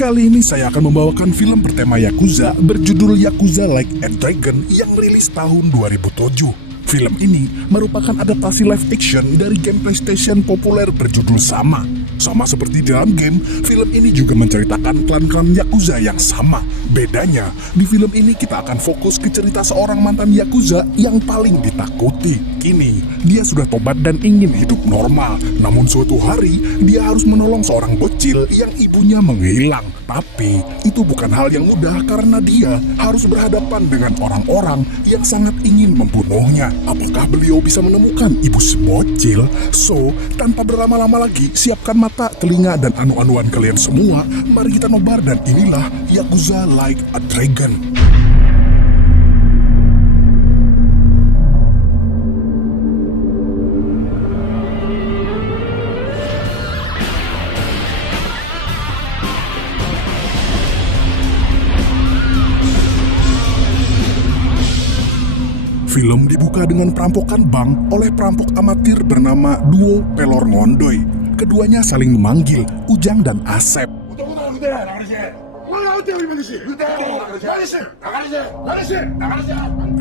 Kali ini saya akan membawakan film bertema Yakuza berjudul Yakuza Like a Dragon yang rilis tahun 2007. Film ini merupakan adaptasi live action dari game PlayStation populer berjudul sama. Sama seperti di dalam game, film ini juga menceritakan klan-klan Yakuza yang sama. Bedanya, di film ini kita akan fokus ke cerita seorang mantan Yakuza yang paling ditakuti. Kini, dia sudah tobat dan ingin hidup normal. Namun suatu hari, dia harus menolong seorang bocil yang ibunya menghilang. Tapi, itu bukan hal yang mudah karena dia harus berhadapan dengan orang-orang yang sangat ingin membunuhnya. Apakah beliau bisa menemukan ibu si bocil? So, tanpa berlama-lama lagi, siapkan mata, telinga, dan anu-anuan kalian semua. Mari kita nobar dan inilah Yakuza Like a Dragon. Film dibuka dengan perampokan bank oleh perampok amatir bernama Duo Pelor Ngondoy. Keduanya saling memanggil Ujang dan Asep.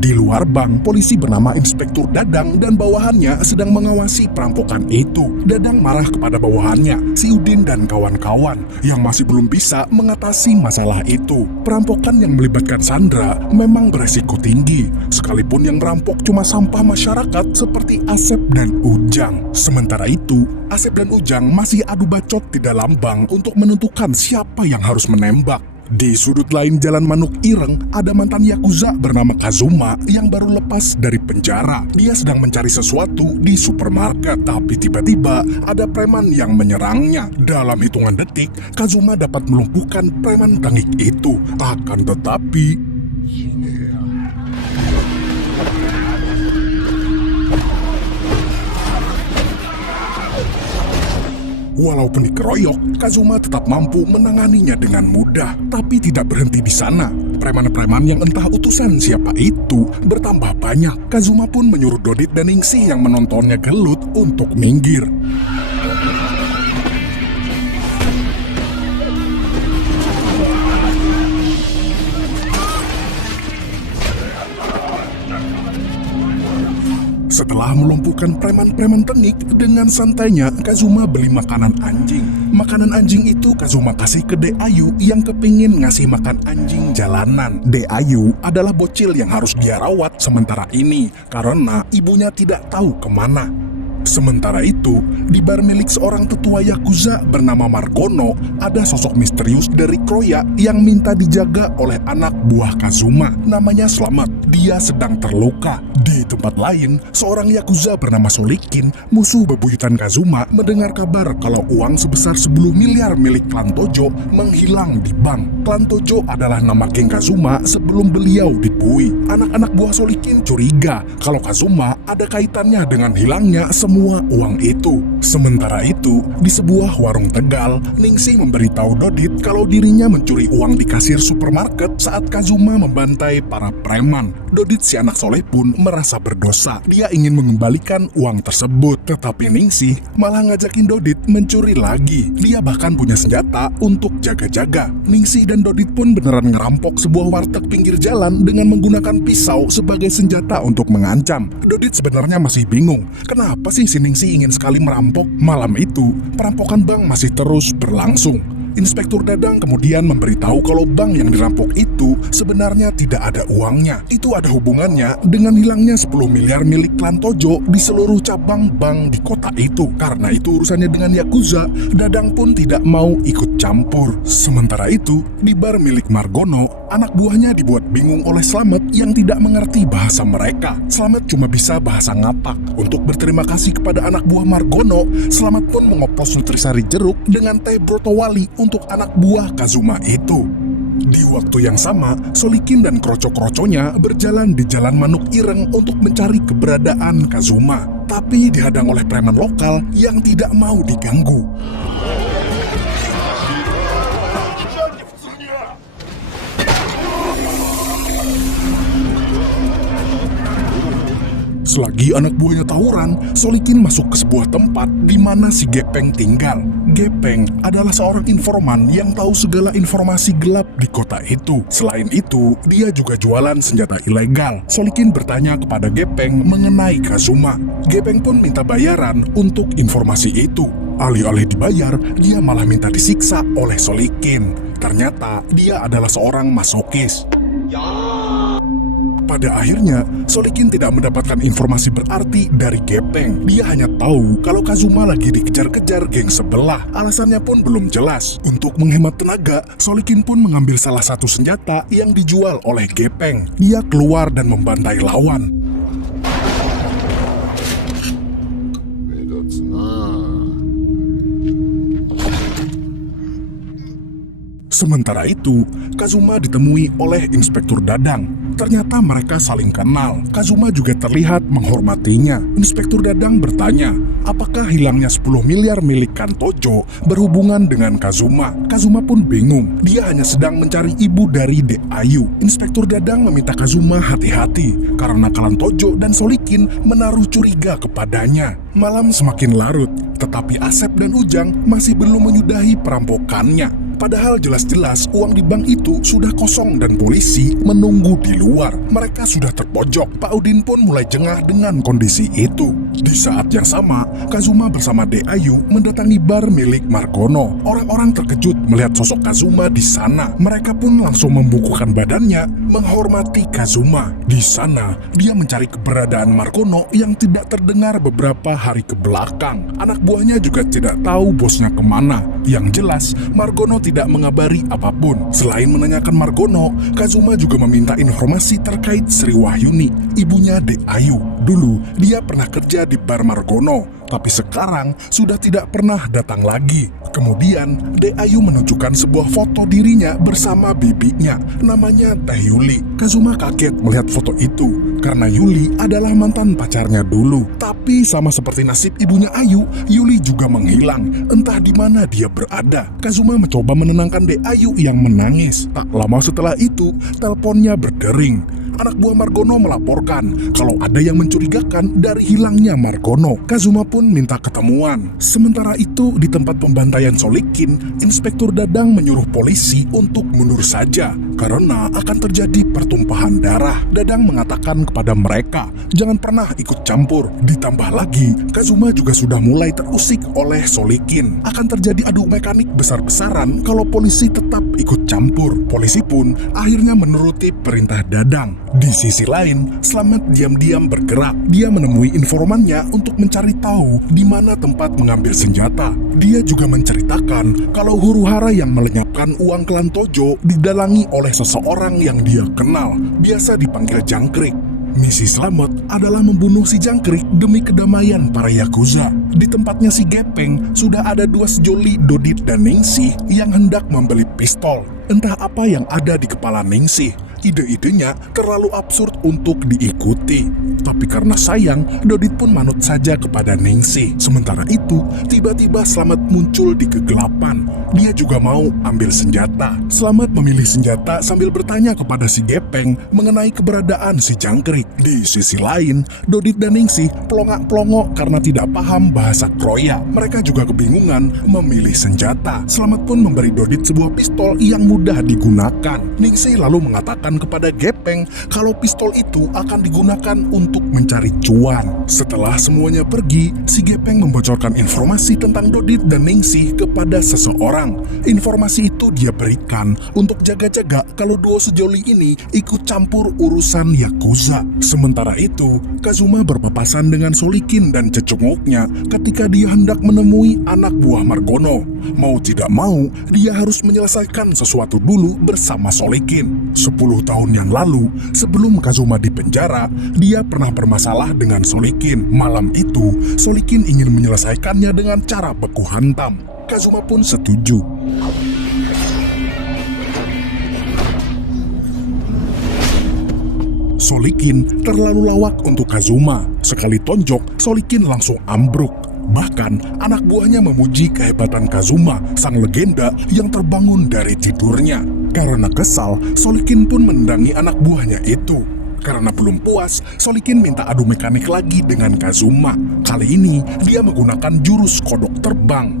Di luar bank, polisi bernama Inspektur Dadang dan bawahannya sedang mengawasi perampokan itu. Dadang marah kepada bawahannya, si Udin dan kawan-kawan, yang masih belum bisa mengatasi masalah itu. Perampokan yang melibatkan Sandra memang beresiko tinggi, sekalipun yang merampok cuma sampah masyarakat seperti Asep dan Ujang. Sementara itu, Asep dan Ujang masih adu bacot di dalam bank untuk menentukan siapa yang harus menembak. Di sudut lain Jalan Manuk Ireng, ada mantan Yakuza bernama Kazuma yang baru lepas dari penjara. Dia sedang mencari sesuatu di supermarket, tapi tiba-tiba ada preman yang menyerangnya. Dalam hitungan detik, Kazuma dapat melumpuhkan preman tengik itu. Akan tetapi, walaupun dikeroyok, Kazuma tetap mampu menanganinya dengan mudah. Tapi tidak berhenti di sana. Preman-preman yang entah utusan siapa itu bertambah banyak. Kazuma pun menyuruh Dodit dan Ningsih yang menontonnya gelut untuk minggir. Setelah melumpuhkan preman-preman tengik, dengan santainya Kazuma beli makanan anjing. Makanan anjing itu Kazuma kasih ke De Ayu yang kepingin ngasih makan anjing jalanan. De Ayu adalah bocil yang harus dia rawat sementara ini karena ibunya tidak tahu kemana. Sementara itu, di bar milik seorang tetua Yakuza bernama Margono, ada sosok misterius dari Kroya yang minta dijaga oleh anak buah Kazuma. Namanya Slamet. Dia sedang terluka. Di tempat lain, seorang Yakuza bernama Solikin, musuh bebuyutan Kazuma, mendengar kabar kalau uang sebesar 10 miliar milik klan Tojo menghilang di bank. Klan Tojo adalah nama geng Kazuma sebelum beliau dibui. Anak-anak buah Solikin curiga kalau Kazuma ada kaitannya dengan hilangnya semua uang itu. Sementara itu, di sebuah warung Tegal, Ningsih memberitahu Dodit kalau dirinya mencuri uang di kasir supermarket saat Kazuma membantai para preman. Dodit si anak soleh pun merasa berdosa. Dia ingin mengembalikan uang tersebut, tetapi Ningsih malah ngajakin Dodit mencuri lagi. Dia bahkan punya senjata untuk jaga-jaga. Ningsih dan Dodit pun beneran ngerampok sebuah warteg pinggir jalan dengan menggunakan pisau sebagai senjata untuk mengancam. Dodit sebenarnya masih bingung, kenapa sih si Ningsih ingin sekali merampok? Malam itu, perampokan bank masih terus berlangsung. Inspektur Dadang kemudian memberitahu kalau bank yang dirampok itu sebenarnya tidak ada uangnya. Itu ada hubungannya dengan hilangnya 10 miliar milik klan Tojo di seluruh cabang bank di kota itu. Karena itu urusannya dengan Yakuza, Dadang pun tidak mau ikut campur. Sementara itu, di bar milik Margono, anak buahnya dibuat bingung oleh Slamet yang tidak mengerti bahasa mereka. Slamet cuma bisa bahasa ngapak. Untuk berterima kasih kepada anak buah Margono, Slamet pun mengoplos nutrisari jeruk dengan teh brotowali untuk anak buah Kazuma itu. Di waktu yang sama, Solikin dan kroco-kroconya berjalan di Jalan Manuk Ireng untuk mencari keberadaan Kazuma. Tapi dihadang oleh preman lokal yang tidak mau diganggu. Selagi anak buahnya tawuran, Solikin masuk ke sebuah tempat di mana si Gepeng tinggal. Gepeng adalah seorang informan yang tahu segala informasi gelap di kota itu. Selain itu, dia juga jualan senjata ilegal. Solikin bertanya kepada Gepeng mengenai Kazuma. Gepeng pun minta bayaran untuk informasi itu. Alih-alih dibayar, dia malah minta disiksa oleh Solikin. Ternyata dia adalah seorang masokis. Pada akhirnya, Solikin tidak mendapatkan informasi berarti dari Gepeng. Dia hanya tahu kalau Kazuma lagi dikejar-kejar geng sebelah. Alasannya pun belum jelas. Untuk menghemat tenaga, Solikin pun mengambil salah satu senjata yang dijual oleh Gepeng. Dia keluar dan membantai lawan. Sementara itu, Kazuma ditemui oleh Inspektur Dadang. Ternyata mereka saling kenal. Kazuma juga terlihat menghormatinya. Inspektur Dadang bertanya, apakah hilangnya 10 miliar milik Kantojo berhubungan dengan Kazuma? Kazuma pun bingung. Dia hanya sedang mencari ibu dari Dek Ayu. Inspektur Dadang meminta Kazuma hati-hati karena Kantojo dan Solikin menaruh curiga kepadanya. Malam semakin larut, tetapi Asep dan Ujang masih belum menyudahi perampokannya. Padahal jelas-jelas uang di bank itu sudah kosong dan polisi menunggu di luar. Mereka sudah terpojok. Pak Udin pun mulai jengah dengan kondisi itu. Di saat yang sama, Kazuma bersama Dek Ayu mendatangi bar milik Margono. Orang-orang terkejut melihat sosok Kazuma di sana. Mereka pun langsung membungkukkan badannya menghormati Kazuma. Di sana, dia mencari keberadaan Margono yang tidak terdengar beberapa hari ke belakang. Anak buahnya juga tidak tahu bosnya kemana. Yang jelas, Margono tidak mengabari apapun. Selain menanyakan Margono, Kazuma juga meminta informasi terkait Sri Wahyuni, ibunya Dek Ayu. Dulu, dia pernah kerja di bar Margono, tapi sekarang sudah tidak pernah datang lagi. Kemudian, Dek Ayu menunjukkan sebuah foto dirinya bersama bibinya, namanya Teh Yuli. Kazuma kaget melihat foto itu, karena Yuli adalah mantan pacarnya dulu. Tapi sama seperti nasib ibunya Ayu, Yuli juga menghilang, entah di mana dia berada. Kazuma mencoba menenangkan Dek Ayu yang menangis. Tak lama setelah itu, teleponnya berdering. Anak buah Margono melaporkan kalau ada yang mencurigakan dari hilangnya Margono. Kazuma pun minta ketemuan. Sementara itu, di tempat pembantaian Solikin, Inspektur Dadang menyuruh polisi untuk mundur saja karena akan terjadi pertumpahan darah. Dadang mengatakan kepada mereka, jangan pernah ikut campur. Ditambah lagi, Kazuma juga sudah mulai terusik oleh Solikin. Akan terjadi adu mekanik besar-besaran kalau polisi tetap ikut campur. Polisi pun akhirnya menuruti perintah Dadang. Di sisi lain, Slamet diam-diam bergerak. Dia menemui informannya untuk mencari tahu di mana tempat mengambil senjata. Dia juga menceritakan kalau huru-hara yang melenyapkan uang klan Tojo didalangi oleh seseorang yang dia kenal, biasa dipanggil Jangkrik. Misi Slamet adalah membunuh si Jangkrik demi kedamaian para Yakuza. Di tempatnya si Gepeng sudah ada dua sejoli, Dodit dan Ningsih, yang hendak membeli pistol. Entah apa yang ada di kepala Ningsih. Ide-idenya terlalu absurd untuk diikuti. Tapi karena sayang, Dodit pun manut saja kepada Ningsih. Sementara itu, tiba-tiba Slamet muncul di kegelapan. Dia juga mau ambil senjata. Slamet memilih senjata sambil bertanya kepada si Gepeng mengenai keberadaan si Jangkrik. Di sisi lain, Dodit dan Ningsih pelongak-pelongok karena tidak paham bahasa Kroya. Mereka juga kebingungan memilih senjata. Slamet pun memberi Dodit sebuah pistol yang mudah digunakan. Ningsih lalu mengatakan kepada Gepeng kalau pistol itu akan digunakan untuk mencari cuan. Setelah semuanya pergi, si Gepeng membocorkan informasi tentang Dodit dan Ningsih kepada seseorang. Informasi itu dia berikan untuk jaga-jaga kalau duo sejoli ini ikut campur urusan Yakuza. Sementara itu, Kazuma berpapasan dengan Solikin dan cecunguknya ketika dia hendak menemui anak buah Margono. Mau tidak mau, dia harus menyelesaikan sesuatu dulu bersama Solikin. 10 tahun yang lalu, sebelum Kazuma dipenjara, dia pernah bermasalah dengan Solikin. Malam itu, Solikin ingin menyelesaikannya dengan cara beku hantam. Kazuma pun setuju. Solikin terlalu lawak untuk Kazuma. Sekali tonjok, Solikin langsung ambruk. Bahkan, anak buahnya memuji kehebatan Kazuma, sang legenda yang terbangun dari tidurnya. Karena kesal, Solikin pun menendangi anak buahnya itu. Karena belum puas, Solikin minta adu mekanik lagi dengan Kazuma. Kali ini, dia menggunakan jurus kodok terbang.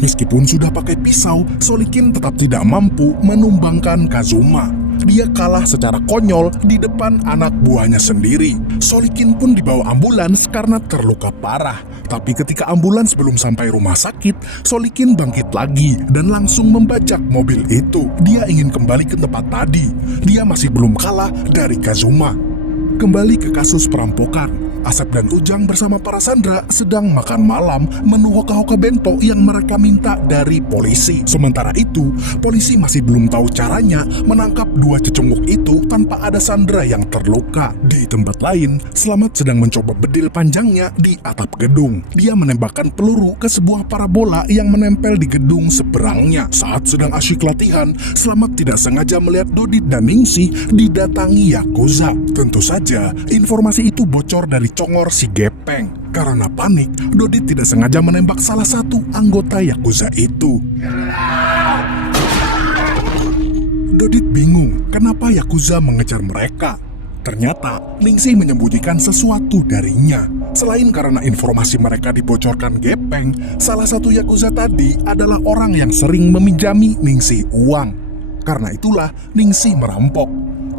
Meskipun sudah pakai pisau, Solikin tetap tidak mampu menumbangkan Kazuma. Dia kalah secara konyol di depan anak buahnya sendiri. Solikin pun dibawa ambulans karena terluka parah. Tapi ketika ambulans belum sampai rumah sakit, Solikin bangkit lagi dan langsung membajak mobil itu. Dia ingin kembali ke tempat tadi. Dia masih belum kalah dari Kazuma. Kembali ke kasus perampokan. Asep dan Ujang bersama para sandera sedang makan malam menu hoka-hoka bento yang mereka minta dari polisi. Sementara itu, polisi masih belum tahu caranya menangkap dua cecunguk itu tanpa ada sandera yang terluka. Di tempat lain, Slamet sedang mencoba bedil panjangnya di atap gedung. Dia menembakkan peluru ke sebuah parabola yang menempel di gedung seberangnya. Saat sedang asyik latihan, Slamet tidak sengaja melihat Dodit dan Ningsih didatangi Yakuza. Tentu saja, informasi itu bocor dari congor si Gepeng. Karena panik, Dodit tidak sengaja menembak salah satu anggota Yakuza itu. Dodit bingung kenapa Yakuza mengejar mereka. Ternyata, Ningsih menyembunyikan sesuatu darinya. Selain karena informasi mereka dibocorkan Gepeng, salah satu Yakuza tadi adalah orang yang sering meminjami Ningsih uang. Karena itulah, Ningsih merampok.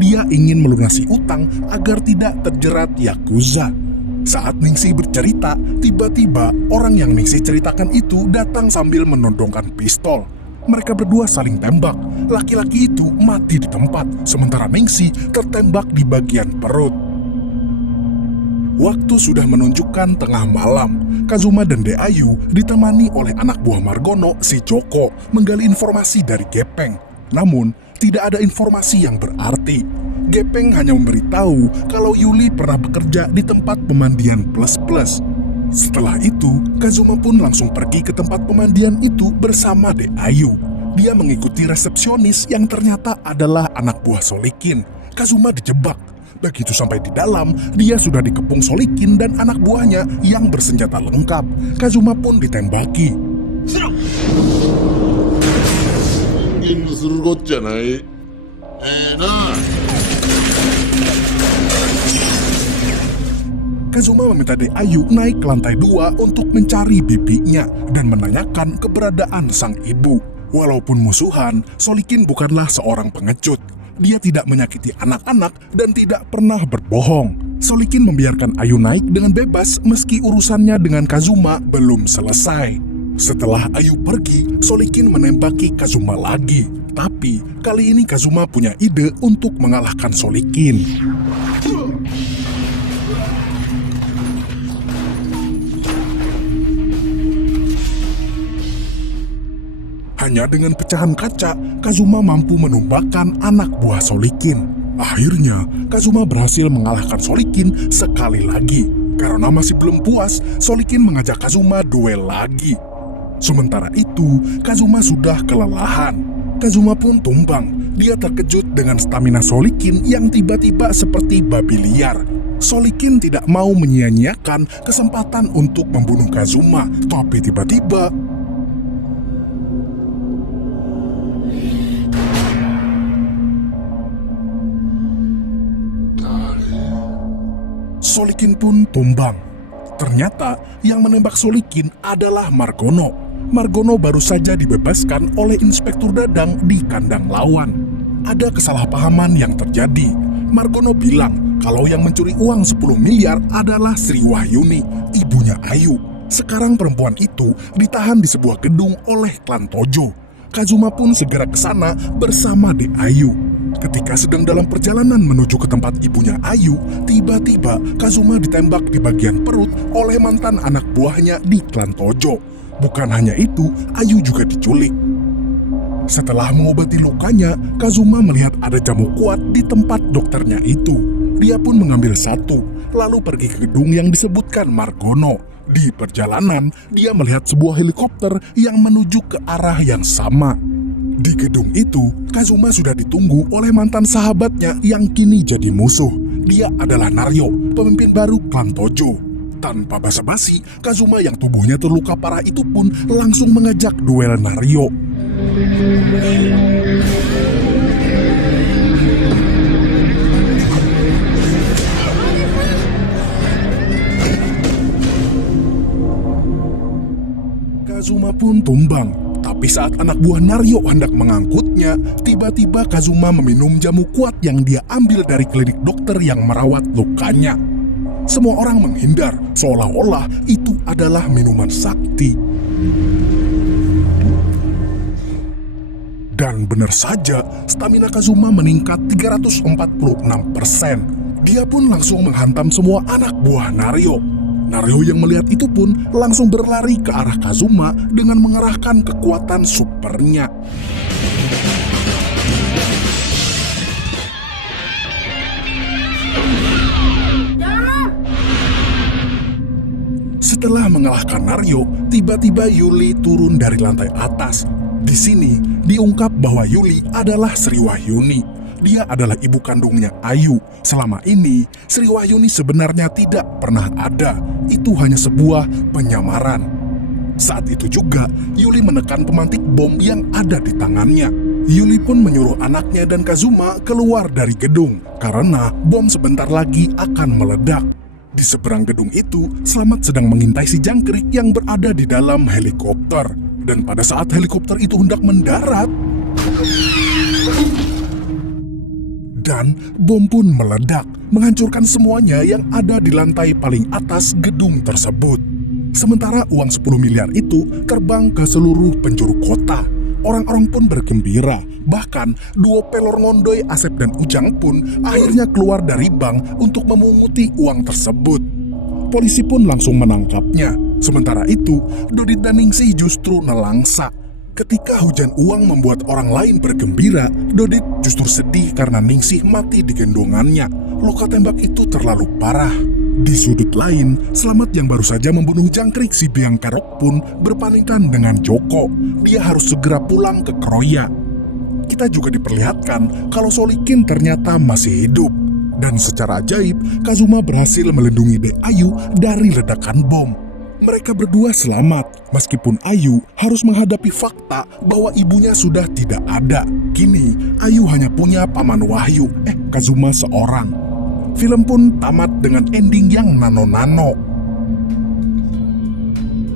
Dia ingin melunasi utang agar tidak terjerat Yakuza. Saat Ningsih bercerita, tiba-tiba orang yang Ningsih ceritakan itu datang sambil menodongkan pistol. Mereka berdua saling tembak. Laki-laki itu mati di tempat, sementara Ningsih tertembak di bagian perut. Waktu sudah menunjukkan tengah malam. Kazuma dan Deayu ditemani oleh anak buah Margono, si Joko, menggali informasi dari Gepeng. Namun, tidak ada informasi yang berarti. Gepeng hanya memberitahu kalau Yuli pernah bekerja di tempat pemandian plus-plus. Setelah itu, Kazuma pun langsung pergi ke tempat pemandian itu bersama Deayu. Dia mengikuti resepsionis yang ternyata adalah anak buah Solikin. Kazuma dijebak. Begitu sampai di dalam, dia sudah dikepung Solikin dan anak buahnya yang bersenjata lengkap. Kazuma pun ditembaki. Kazuma meminta Deayu naik ke lantai 2 untuk mencari bibinya dan menanyakan keberadaan sang ibu. Walaupun musuhan, Solikin bukanlah seorang pengecut. Dia tidak menyakiti anak-anak dan tidak pernah berbohong. Solikin membiarkan Ayu naik dengan bebas meski urusannya dengan Kazuma belum selesai. Setelah Ayu pergi, Solikin menembaki Kazuma lagi. Tapi kali ini Kazuma punya ide untuk mengalahkan Solikin. Hanya dengan pecahan kaca, Kazuma mampu menumbangkan anak buah Solikin. Akhirnya, Kazuma berhasil mengalahkan Solikin sekali lagi. Karena masih belum puas, Solikin mengajak Kazuma duel lagi. Sementara itu, Kazuma sudah kelelahan. Kazuma pun tumbang. Dia terkejut dengan stamina Solikin yang tiba-tiba seperti babi liar. Solikin tidak mau menyia-nyiakan kesempatan untuk membunuh Kazuma, tapi tiba-tiba Solikin pun tumbang. Ternyata yang menembak Solikin adalah Margono. Margono baru saja dibebaskan oleh Inspektur Dadang di kandang lawan. Ada kesalahpahaman yang terjadi. Margono bilang kalau yang mencuri uang 10 miliar adalah Sri Wahyuni, ibunya Ayu. Sekarang perempuan itu ditahan di sebuah gedung oleh klan Tojo. Kazuma pun segera ke sana bersama Deayu. Ketika sedang dalam perjalanan menuju ke tempat ibunya Ayu, tiba-tiba Kazuma ditembak di bagian perut oleh mantan anak buahnya di klan Tojo. Bukan hanya itu, Ayu juga diculik. Setelah mengobati lukanya, Kazuma melihat ada jamu kuat di tempat dokternya itu. Dia pun mengambil satu, lalu pergi ke gedung yang disebutkan Margono. Di perjalanan, dia melihat sebuah helikopter yang menuju ke arah yang sama. Di gedung itu, Kazuma sudah ditunggu oleh mantan sahabatnya yang kini jadi musuh. dia adalah Naryo, pemimpin baru klan Tojo. Tanpa basa-basi, Kazuma yang tubuhnya terluka parah itu pun langsung mengajak duel Naryo. Kazuma pun tumbang, tapi saat anak buah Naryo hendak mengangkutnya, tiba-tiba Kazuma meminum jamu kuat yang dia ambil dari klinik dokter yang merawat lukanya. Semua orang menghindar, seolah-olah itu adalah minuman sakti. Dan benar saja, stamina Kazuma meningkat 346%. Dia pun langsung menghantam semua anak buah Naryo. Naryo yang melihat itu pun langsung berlari ke arah Kazuma dengan mengerahkan kekuatan supernya. Setelah mengalahkan Naryo, tiba-tiba Yuli turun dari lantai atas. Di sini diungkap bahwa Yuli adalah Sri Wahyuni. Dia adalah ibu kandungnya Ayu. Selama ini, Sri Wahyuni sebenarnya tidak pernah ada. Itu hanya sebuah penyamaran. Saat itu juga, Yuli menekan pemantik bom yang ada di tangannya. Yuli pun menyuruh anaknya dan Kazuma keluar dari gedung, karena bom sebentar lagi akan meledak. Di seberang gedung itu, Slamet sedang mengintai si jangkrik yang berada di dalam helikopter. Dan pada saat helikopter itu hendak mendarat, dan bom pun meledak, menghancurkan semuanya yang ada di lantai paling atas gedung tersebut. Sementara uang 10 miliar itu terbang ke seluruh penjuru kota. Orang-orang pun bergembira. Bahkan duo pelor ngondoy Asep dan Ujang pun akhirnya keluar dari bank untuk memunguti uang tersebut. Polisi pun langsung menangkapnya. Sementara itu, Dodit dan Ningsih justru nelangsa. Ketika hujan uang membuat orang lain bergembira, Dodit justru sedih karena Ningsih mati di gendongannya. Luka tembak itu terlalu parah. Di sudut lain, Slamet yang baru saja membunuh jangkrik si Biang Kerok pun berpamitan dengan Joko. Dia harus segera pulang ke Kroya. Kita juga diperlihatkan kalau Solikin ternyata masih hidup. Dan secara ajaib, Kazuma berhasil melindungi Dek Ayu dari ledakan bom. Mereka berdua selamat, meskipun Ayu harus menghadapi fakta bahwa ibunya sudah tidak ada. Kini, Ayu hanya punya paman Wahyu, Kazuma seorang. Film pun tamat dengan ending yang nano-nano.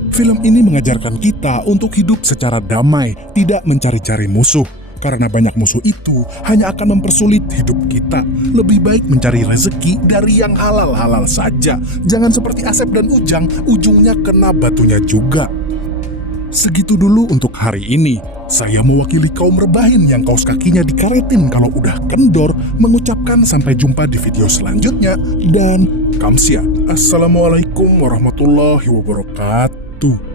Film ini mengajarkan kita untuk hidup secara damai, tidak mencari-cari musuh. Karena banyak musuh itu hanya akan mempersulit hidup kita. Lebih baik mencari rezeki dari yang halal-halal saja. Jangan seperti Asep dan Ujang, ujungnya kena batunya juga. Segitu dulu untuk hari ini. Saya mewakili kaum rebahin yang kaos kakinya dikaretin kalau udah kendor, mengucapkan sampai jumpa di video selanjutnya. Dan kamsia. Assalamualaikum warahmatullahi wabarakatuh.